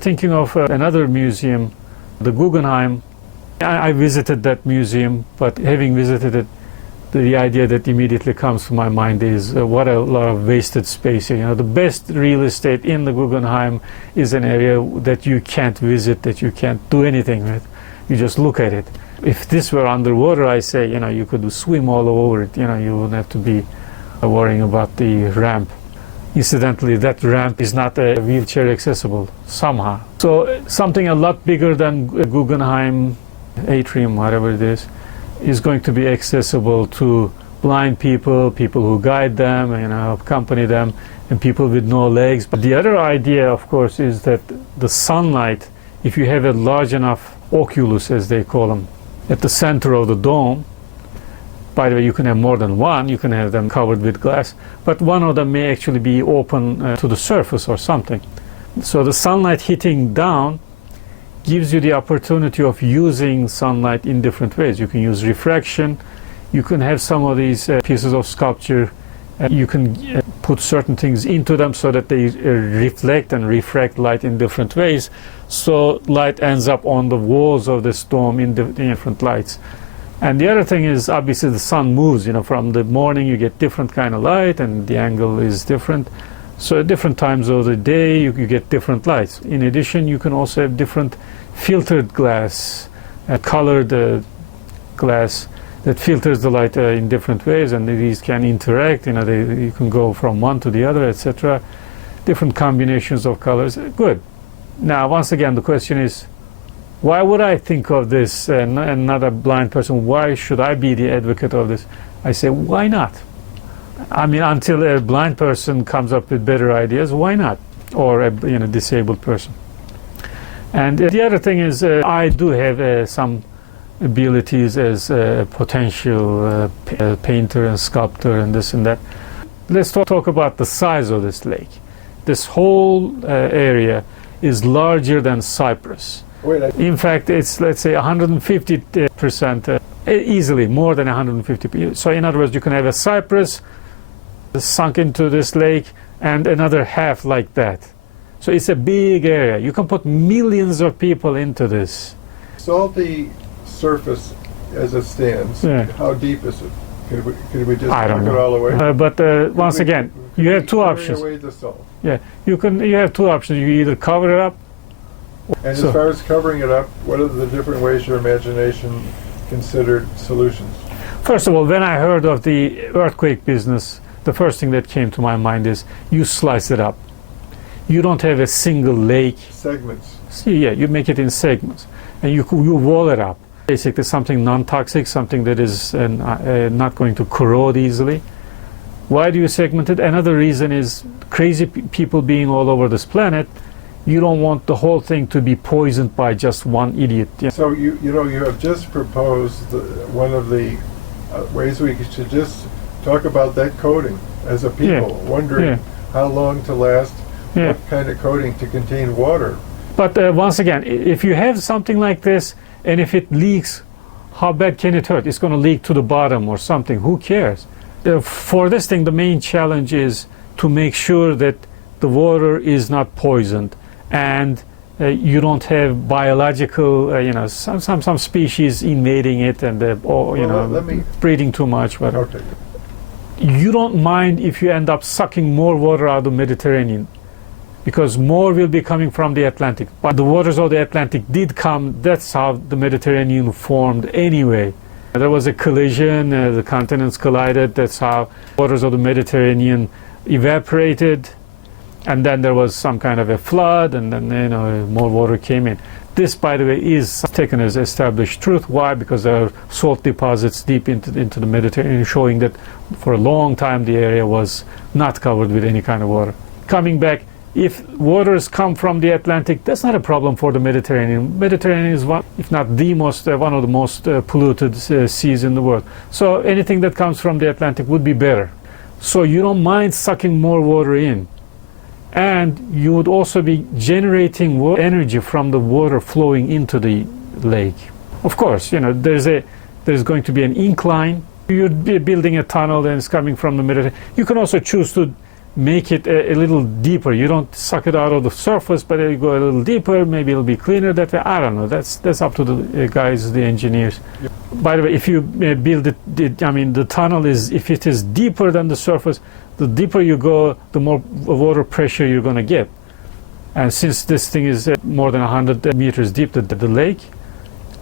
Thinking of another museum, the Guggenheim. I visited that museum, but having visited it, the idea that immediately comes to my mind is what a lot of wasted space. You know, the best real estate in the Guggenheim is an area that you can't visit, that you can't do anything with. You just look at it. If this were underwater, I say, you know, you could swim all over it. You know, you wouldn't have to be worrying about the ramp. Incidentally, that ramp is not wheelchair accessible somehow. So something a lot bigger than Guggenheim atrium, whatever it is going to be accessible to blind people, people who guide them, you know, accompany them, and people with no legs. But the other idea, of course, is that the sunlight, if you have a large enough oculus, as they call them, at the center of the dome. By the way, you can have more than one, you can have them covered with glass, but one of them may actually be open to the surface or something. So the sunlight hitting down gives you the opportunity of using sunlight in different ways. You can use refraction, you can have some of these pieces of sculpture, you can put certain things into them so that they reflect and refract light in different ways, so light ends up on the walls of this dome in different lights. And the other thing is, obviously the sun moves, you know, from the morning you get different kind of light and the angle is different. So at different times of the day you get different lights. In addition, you can also have different filtered glass, colored glass that filters the light in different ways, and these can interact, you know, you can go from one to the other, etc. Different combinations of colors, good. Now, once again, the question is, why would I think of this and not a blind person? Why should I be the advocate of this? I say, why not? I mean, until a blind person comes up with better ideas, why not? Or a disabled person. And the other thing is, I do have some abilities as a potential painter and sculptor and this and that. Let's talk about the size of this lake. This whole area is larger than Cyprus. In fact, it's, let's say, 150%, easily more than 150%. So in other words, you can have a Cyprus sunk into this lake and another half like that. So it's a big area. You can put millions of people into this. Salty surface as it stands, how deep is it? Could we just knock it all away? But once again, you have two options. Away the salt? Yeah, you have two options. You either cover it up. And as far as covering it up, what are the different ways your imagination considered solutions? First of all, when I heard of the earthquake business, the first thing that came to my mind is you slice it up. You don't have a single lake. Segments. See, yeah, you make it in segments, and you wall it up. Basically, something non-toxic, something that is not going to corrode easily. Why do you segment it? Another reason is crazy people being all over this planet. You don't want the whole thing to be poisoned by just one idiot. Yeah. So you have just proposed one of the ways we should just talk about that coating as a people, wondering how long to last, what kind of coating to contain water. But once again, if you have something like this, and if it leaks, how bad can it hurt? It's going to leak to the bottom or something. Who cares? For this thing, the main challenge is to make sure that the water is not poisoned, and you don't have biological, some species invading it and breeding too much. Okay. You don't mind if you end up sucking more water out of the Mediterranean, because more will be coming from the Atlantic. But the waters of the Atlantic did come. That's how the Mediterranean formed anyway. There was a collision, the continents collided. That's how waters of the Mediterranean evaporated, and then there was some kind of a flood, and then more water came in. This, by the way, is taken as established truth. Why? Because there are salt deposits deep into the Mediterranean, showing that for a long time the area was not covered with any kind of water. Coming back, if waters come from the Atlantic, that's not a problem for the Mediterranean. Mediterranean is one, if not the most, one of the most polluted seas in the world. So anything that comes from the Atlantic would be better. So you don't mind sucking more water in. And you would also be generating energy from the water flowing into the lake. Of course, there's going to be an incline. You'd be building a tunnel and it's coming from the Mediterranean. You can also choose to make it a little deeper. You don't suck it out of the surface, but you go a little deeper. Maybe it'll be cleaner that way. I don't know. That's up to the guys, the engineers. Yep. By the way, if you build it, I mean, the tunnel is, if it is deeper than the surface, the deeper you go, the more water pressure you're going to get. And since this thing is more than 100 meters deep, the lake,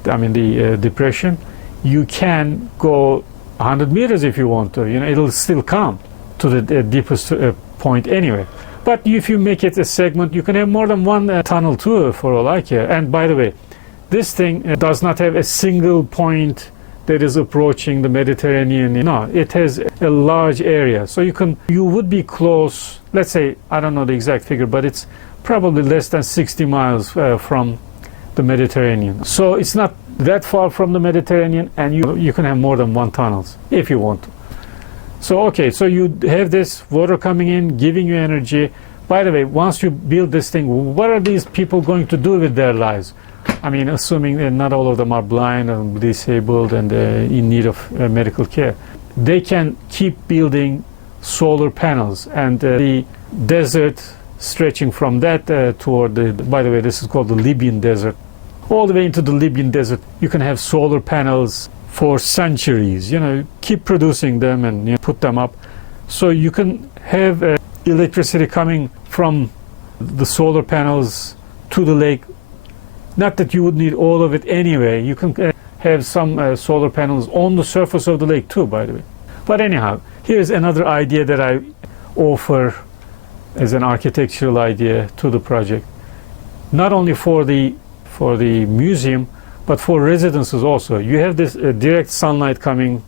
I mean the depression, you can go 100 meters if you want to. You know, it'll still come to the deepest point anyway. But if you make it a segment, you can have more than one tunnel too, for all I care. And by the way, this thing does not have a single point that is approaching the Mediterranean. No, it has a large area. So you would be close, let's say, I don't know the exact figure, but it's probably less than 60 miles from the Mediterranean. So it's not that far from the Mediterranean, and you can have more than one tunnels if you want to. So okay, so you have this water coming in, giving you energy. By the way, once you build this thing, what are these people going to do with their lives? I mean, assuming that not all of them are blind and disabled and in need of medical care. They can keep building solar panels, and the desert stretching from that toward by the way, this is called the Libyan desert, all the way into the Libyan desert. You can have solar panels for centuries, you know, keep producing them and put them up. So you can have electricity coming from the solar panels to the lake. Not that you would need all of it anyway. You can have some solar panels on the surface of the lake too, by the way. But anyhow, here's another idea that I offer as an architectural idea to the project. Not only for the museum, but for residences also. You have this direct sunlight coming,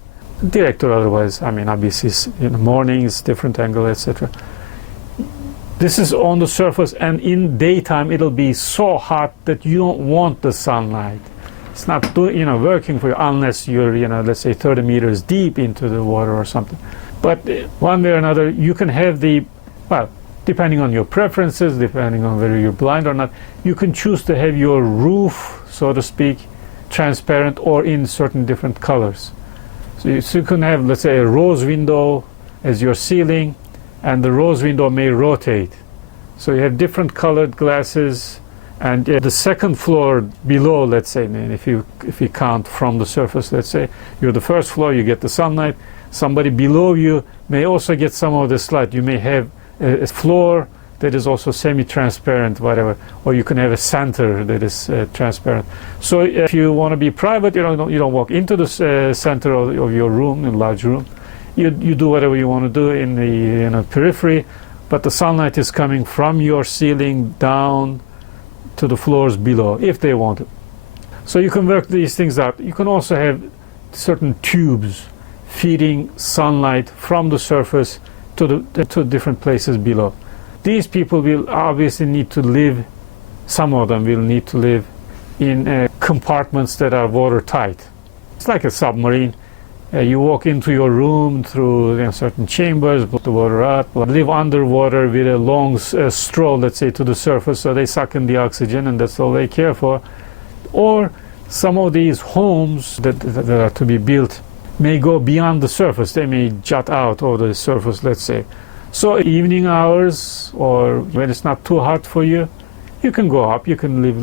direct or otherwise, I mean, obviously in the mornings, different angle, etc. This is on the surface, and in daytime it'll be so hot that you don't want the sunlight. It's not working for you unless you're, let's say 30 meters deep into the water or something. But one way or another, you can have depending on your preferences, depending on whether you're blind or not, you can choose to have your roof, so to speak, transparent or in certain different colors. So you can have, let's say, a rose window as your ceiling, and the rose window may rotate. So you have different colored glasses, and the second floor below, let's say, if you count from the surface, let's say you're the first floor, you get the sunlight. Somebody below you may also get some of this light. You may have a floor that is also semi-transparent, whatever, or you can have a center that is transparent. So if you want to be private, you don't walk into the center of your room, a large room. You do whatever you want to do in the periphery, but the sunlight is coming from your ceiling down to the floors below, if they want it. So you can work these things out. You can also have certain tubes feeding sunlight from the surface to different places below. These people will obviously need to live, some of them will need to live in compartments that are watertight. It's like a submarine. You walk into your room through certain chambers, put the water out, live underwater with a long straw, let's say, to the surface, so they suck in the oxygen and that's all they care for. Or some of these homes that are to be built may go beyond the surface. They may jut out over the surface, let's say. So evening hours, or when it's not too hot for you, you can go up, you can live,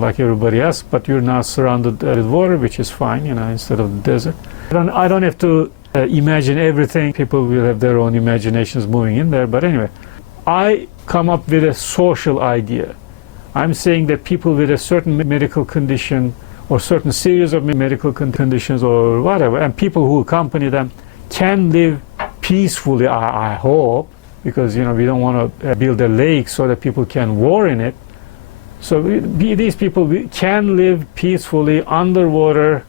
like everybody else, but you're now surrounded with water, which is fine, instead of the desert. I don't have to imagine everything. People will have their own imaginations moving in there, but anyway, I come up with a social idea. I'm saying that people with a certain medical condition or certain series of medical conditions or whatever, and people who accompany them can live peacefully, I hope, because we don't want to build a lake so that people can war in it. So these people can live peacefully underwater,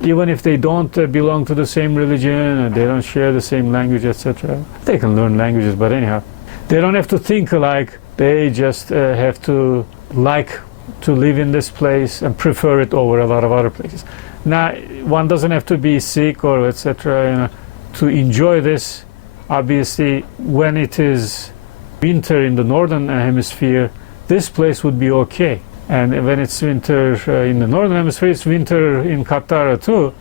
even if they don't belong to the same religion and they don't share the same language, etc. They can learn languages, but anyhow, they don't have to think alike. They just have to like to live in this place and prefer it over a lot of other places. Now, one doesn't have to be sick or etc. To enjoy this. Obviously, when it is winter in the northern hemisphere, this place would be okay. And when it's winter in the northern hemisphere, it's winter in Qattara too.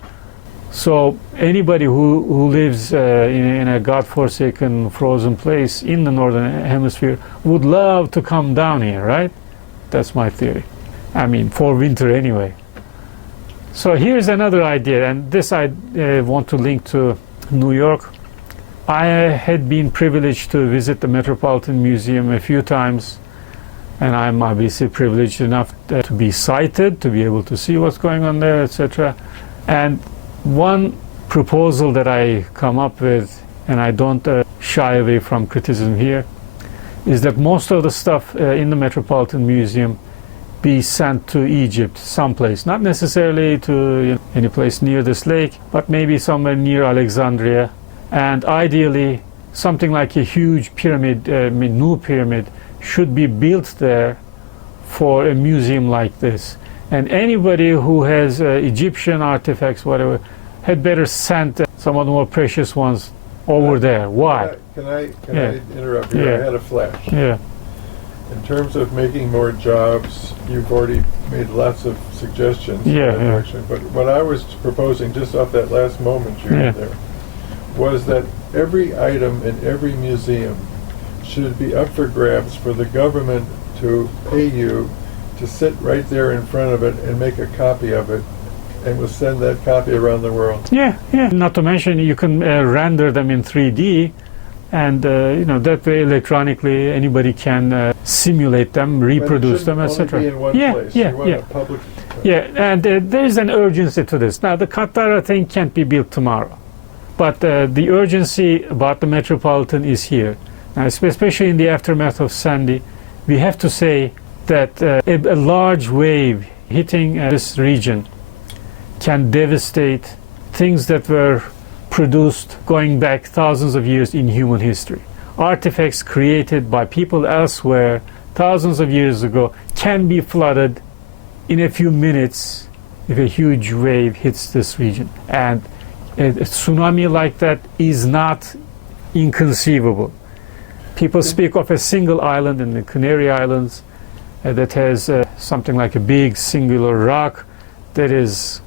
So anybody who lives in a godforsaken frozen place in the northern hemisphere would love to come down here, right? That's my theory. I mean, for winter anyway. So here's another idea, and this I want to link to New York. I had been privileged to visit the Metropolitan Museum a few times, and I'm obviously privileged enough to be sighted, to be able to see what's going on there, etc. And one proposal that I come up with, and I don't shy away from criticism here, is that most of the stuff in the Metropolitan Museum be sent to Egypt someplace, not necessarily to any place near this lake, but maybe somewhere near Alexandria, and ideally something like a huge pyramid, new pyramid, should be built there for a museum like this. And anybody who has Egyptian artifacts, whatever, had better send some of the more precious ones over there. Why? Can I interrupt you? Yeah. I had a flash. Yeah. In terms of making more jobs, you've already made lots of suggestions in Yeah, that direction. But what I was proposing, just off that last moment you had there, was that every item in every museum should be up for grabs for the government to pay you to sit right there in front of it and make a copy of it, and we'll send that copy around the world. Yeah. Not to mention you can render them in 3D, and that way electronically anybody can simulate them, reproduce them, etc. Be in one place. You want a public, and there is an urgency to this. Now the Qattara thing can't be built tomorrow, but the urgency about the Metropolitan is here. Now, especially in the aftermath of Sandy, we have to say that a large wave hitting this region can devastate things that were produced going back thousands of years in human history. Artifacts created by people elsewhere thousands of years ago can be flooded in a few minutes if a huge wave hits this region. And a tsunami like that is not inconceivable. People speak of a single island in the Canary Islands that has something like a big singular rock that is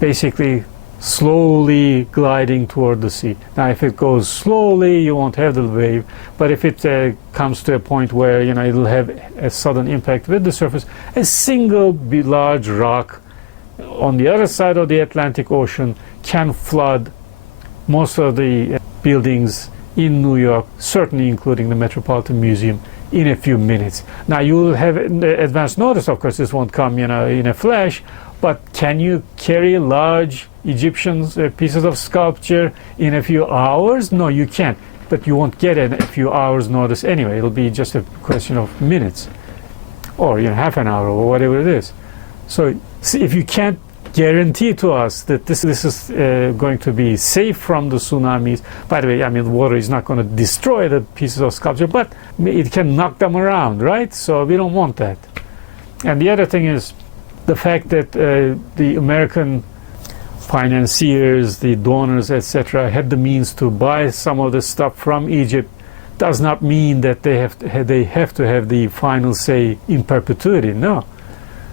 basically slowly gliding toward the sea. Now, if it goes slowly, you won't have the wave, but if it comes to a point where it'll have a sudden impact with the surface, a single large rock on the other side of the Atlantic Ocean can flood most of the buildings in New York, certainly including the Metropolitan Museum, in a few minutes. Now, you'll have advance notice, of course. This won't come in a flash, but can you carry large Egyptian pieces of sculpture in a few hours? No, you can't, but you won't get a few hours notice anyway. It'll be just a question of minutes, or half an hour, or whatever it is. So see, if you can't guarantee to us that this is going to be safe from the tsunamis. By the way, the water is not going to destroy the pieces of sculpture, but it can knock them around, right? So we don't want that. And the other thing is the fact that the American financiers, the donors, etc., had the means to buy some of this stuff from Egypt does not mean that they have to have the final say in perpetuity. No.